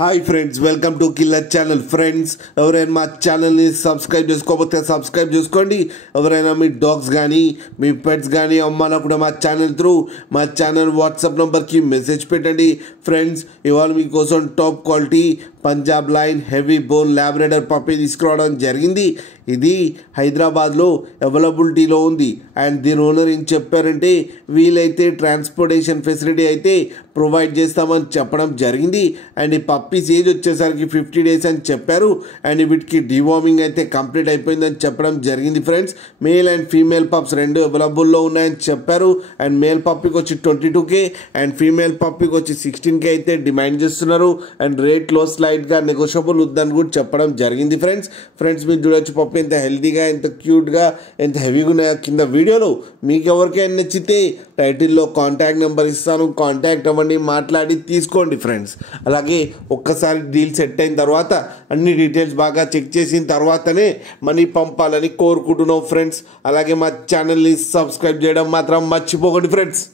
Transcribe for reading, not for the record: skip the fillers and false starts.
Hi friends, welcome to killer channel. Friends, ఎవరైనా మా ఛానల్ని సబ్స్క్రైబ్ చేసుకోకపోతే సబ్స్క్రైబ్ చేసుకోండి. ఎవరైనా మీ డాగ్స్ కానీ మీ పెట్స్ కానీ అమ్మాలనుకుంటే మా ఛానల్ వాట్సాప్ నెంబర్కి మెసేజ్ పెట్టండి. ఫ్రెండ్స్, ఇవాళ మీకోసం top quality Punjab line heavy bone Labrador puppy తీసుకురావడం జరిగింది. ఇది హైదరాబాద్లో అవైలబిలిటీలో ఉంది. అండ్ దీని ఓనర్ ఏం చెప్పారంటే, వీలైతే ట్రాన్స్పోర్టేషన్ ఫెసిలిటీ అయితే ప్రొవైడ్ చేస్తామని చెప్పడం జరిగింది. అండ్ ఈ పప్పీస్ ఏజ్ వచ్చేసరికి 50 days అని చెప్పారు. అండ్ వీటికి డివార్మింగ్ అయితే కంప్లీట్ అయిపోయిందని చెప్పడం జరిగింది. Friends, male and female pups రెండు అవైలబుల్లో ఉన్నాయని చెప్పారు. అండ్ మేల్ పప్పీకి వచ్చి 22K అండ్ ఫీమేల్ పప్పీకి వచ్చి 16K అయితే డిమాండ్ చేస్తున్నారు. అండ్ రేట్లో స్లైడ్గా నెగోషియబుల్ ఉందని కూడా చెప్పడం జరిగింది. ఫ్రెండ్స్ మీరు చూడొచ్చు పప్పీ ఎంత హెల్తీగా, ఎంత క్యూట్గా, ఎంత హెవీగా ఉన్నాయో కింద వీడియోలో. మీకు ఎవరికైనా నచ్చితే టైటిల్లో కాంటాక్ట్ నెంబర్ ఇస్తాను, కాంటాక్ట్ అవ్వండి, మాట్లాడి తీసుకోండి. ఫ్రెండ్స్, అలాగే ఒక్కసారి డీల్ సెట్ అయిన తర్వాత అన్ని డీటెయిల్స్ బాగా చెక్ చేసిన తర్వాతనే మనీ పంపాలని కోరుకుంటున్నాం. ఫ్రెండ్స్, అలాగే మా ఛానల్ని సబ్స్క్రైబ్ చేయడం మాత్రం మర్చిపోకండి. ఫ్రెండ్స్.